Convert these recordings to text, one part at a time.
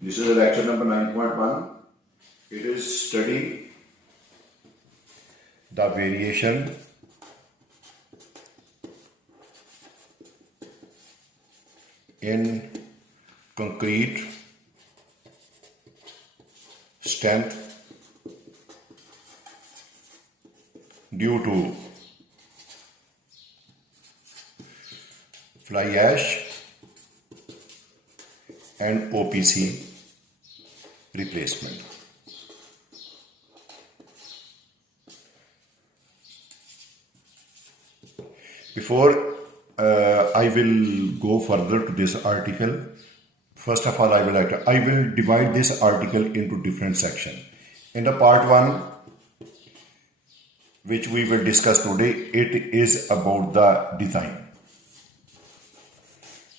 This is lecture number 9.1. It is study the variation in concrete strength due to fly ash and OPC replacement. Before I will go further to this article, first of all I will divide this article into different sections. In the part 1, which we will discuss today, it is about the design.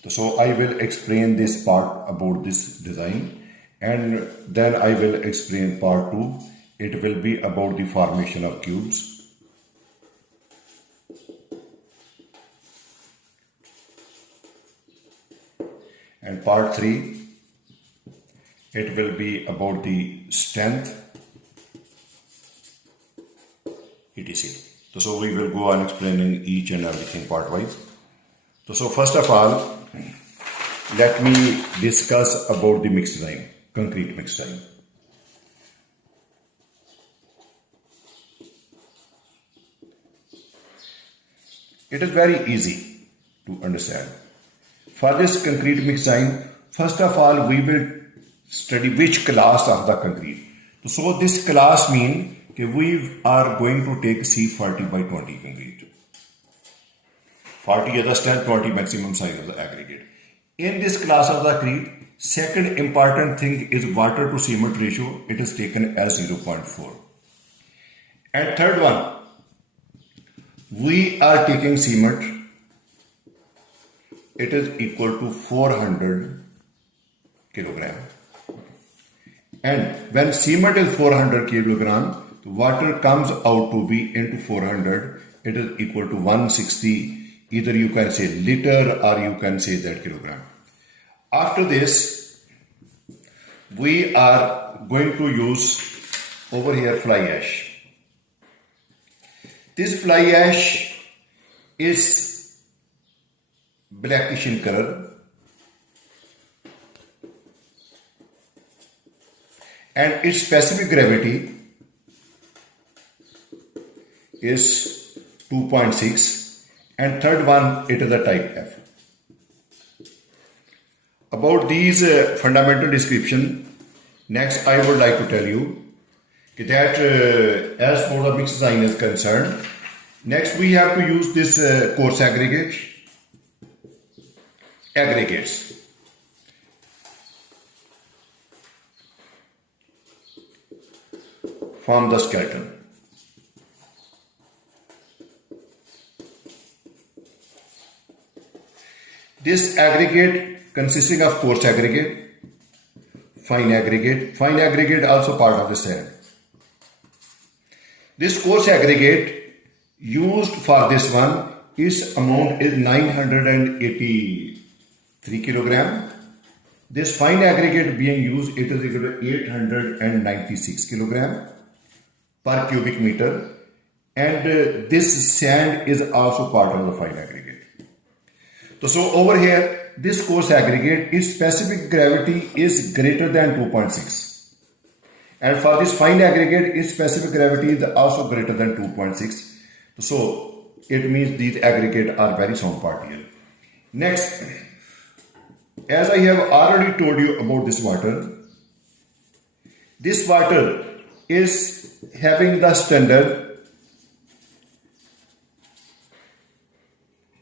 So I will explain this part about this design, and then I will explain part 2. It will be about the formation of cubes. And part 3, it will be about the strength, etc. So we will go on explaining each and everything part wise. So first of all, let me discuss about the mix design, concrete mix design. It is very easy to understand. For this concrete mix design, first of all, we will study which class of the concrete. So this class means that we are going to take C40 by 20 concrete. 40 is the strength, 20 maximum size of the aggregate. In this class of the concrete, second important thing is water to cement ratio. It is taken as 0.4. And third one, we are taking cement. It is equal to 400 kilogram. And when cement is 400 kilogram, the water comes out to be into 400. It is equal to 160. Either you can say liter or you can say that kilogram. After this, we are going to use over here fly ash. This fly ash is blackish in color and its specific gravity is 2.6. And third one, it is a type F. About these fundamental description, next I would like to tell you that as for the mix design is concerned, next we have to use this coarse aggregates from the skeleton. This aggregate consisting of coarse aggregate, fine aggregate also part of the sand. This coarse aggregate used for this one is amount is 983 kilogram. This fine aggregate being used, it is equal to 896 kilogram per cubic meter, and this sand is also part of the fine aggregate. So over here, this coarse aggregate, its specific gravity is greater than 2.6. And for this fine aggregate, its specific gravity is also greater than 2.6. So it means these aggregates are very sound part here. Next, as I have already told you about this water is having the standard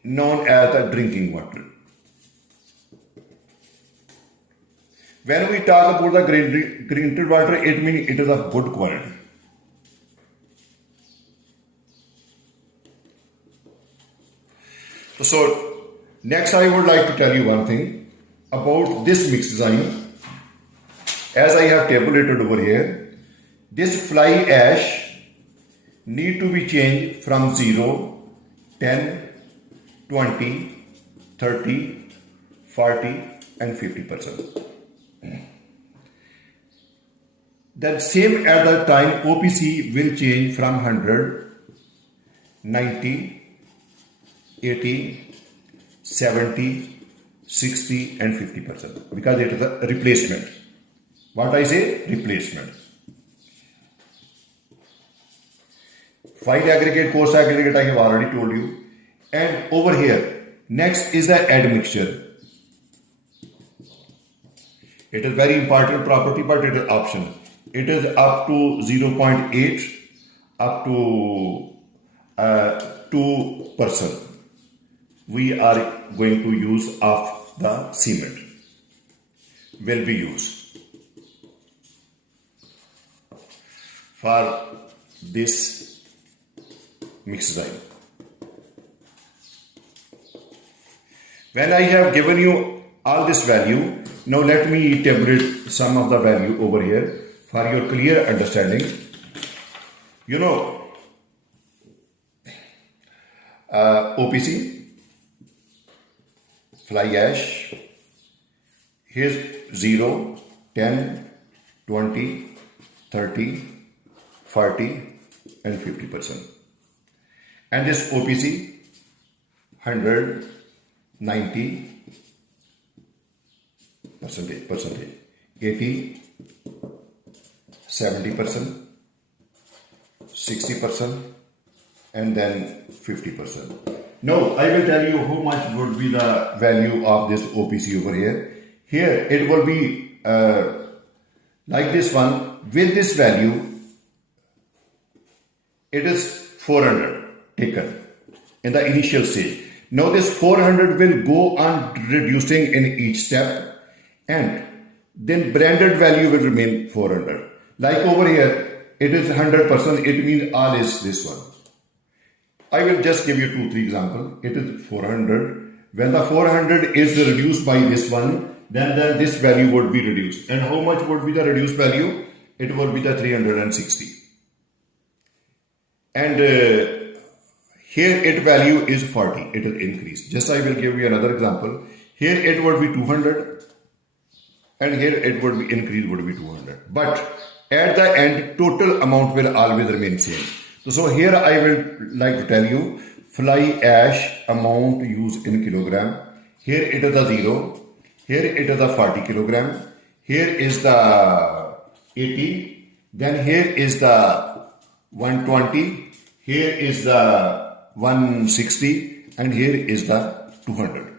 known as the drinking water. When we talk about the drinking water, it means it is of good quality. So next I would like to tell you one thing about this mix design. As I have tabulated over here, this fly ash need to be changed from 0, 10, 20, 30, 40 and 50%. Then same at the time OPC will change from 100, 90, 80, 70, 60 and 50% because it is a replacement. What I say? Replacement. File aggregate, course aggregate I have already told you. And over here, next is the admixture. It is very important property, but it is optional. It is up to 0.8 up to 2%. We are going to use of the cement. Will be used for this mixzyme. When I have given you all this value, now let me tabulate some of the value over here for your clear understanding. You know, OPC, fly ash, here's 0, 10, 20, 30, 40 and 50%. And this OPC, 100, 90, percentage, 80, 70%, 60% and then 50%. Now I will tell you how much would be the value of this OPC over here. Here it will be like this one. With this value, it is 400 taken in the initial stage. Now this 400 will go on reducing in each step and then branded value will remain 400. Like over here, it is 100%, it means all is this one. I will just give you 2-3 examples. It is 400. When the 400 is reduced by this one, then this value would be reduced. And how much would be the reduced value? It would be the 360. And here it value is 40. It will increase. Just I will give you another example. Here it would be 200. And here it would be increase would be 200. But at the end, total amount will always remain same. So here I will like to tell you fly ash amount used in kilogram. Here it is the 0. Here it is the 40 kilogram. Here is the 80. Then here is the 120. Here is the 160. And here is the 200.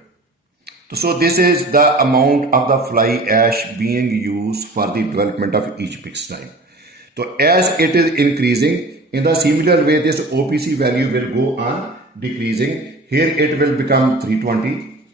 So this is the amount of the fly ash being used for the development of each mixzyme. So as it is increasing, in the similar way, this OPC value will go on decreasing. Here it will become 320.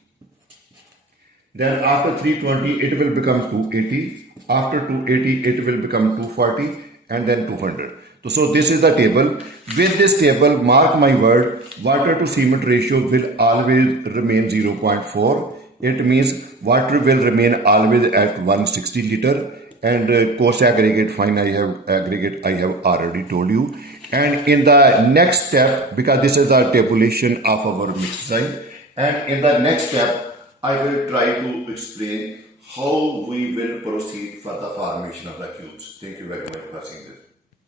Then after 320, it will become 280. After 280, it will become 240 and then 200. So this is the table. With this table, mark my word, water to cement ratio will always remain 0.4. It means water will remain always at 160 liter. And coarse aggregate, fine I have already told you. And in the next step, because this is the tabulation of our mixzyme, and in the next step, I will try to explain how we will proceed for the formation of the cubes. Thank you very much for seeing this.